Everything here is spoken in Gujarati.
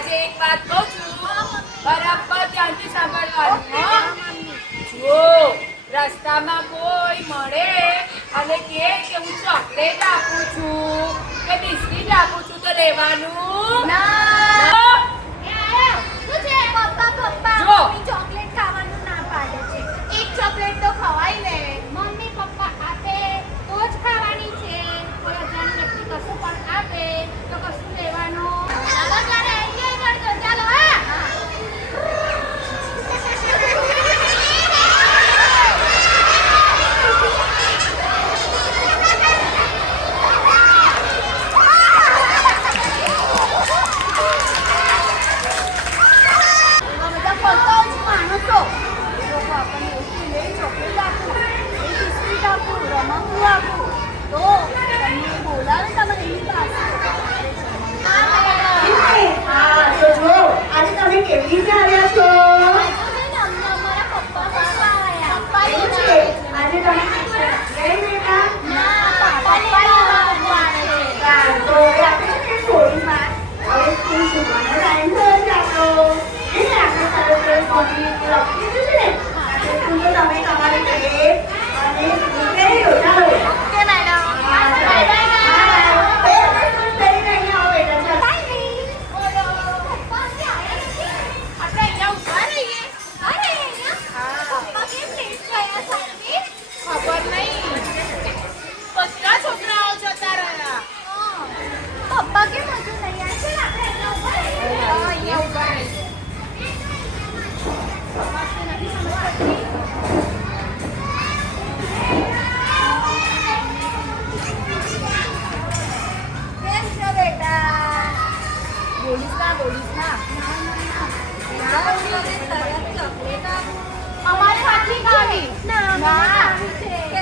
આજે એક વાત કહું છું, બરાબર ધ્યાનથી સાંભળવાનું. જો રસ્તામાં કોઈ મળે અને કહે કે હું ચોકલેટ આપું છું કે બિસ્કિટ આપું છું તો લેવાનું ના. જો ચોકલેટ ખાવાનું ના પાડે છે. એક ચોકલેટ તો ખવાય ને. મમ્મી પપ્પા આપે તો જ ખાવાની છે. કોઈ અજાણી વ્યક્તિ કશું પણ આપે તો કશું લેવાનું. ચાલો ત્યારે એન્જોય કરજો. ચાલો હા. ખબર નહીં બધા છોકરાઓ જતા રહ્યા. પપ્પા કેમ હજુ નહીં આવ્યા? છે આપણે અહીંયા ઉભા રહીએ. અહીંયા ઉભા રહી. કેમ છો બેટા? બોલીશ ના અમારે સાથી ખાવી. ના.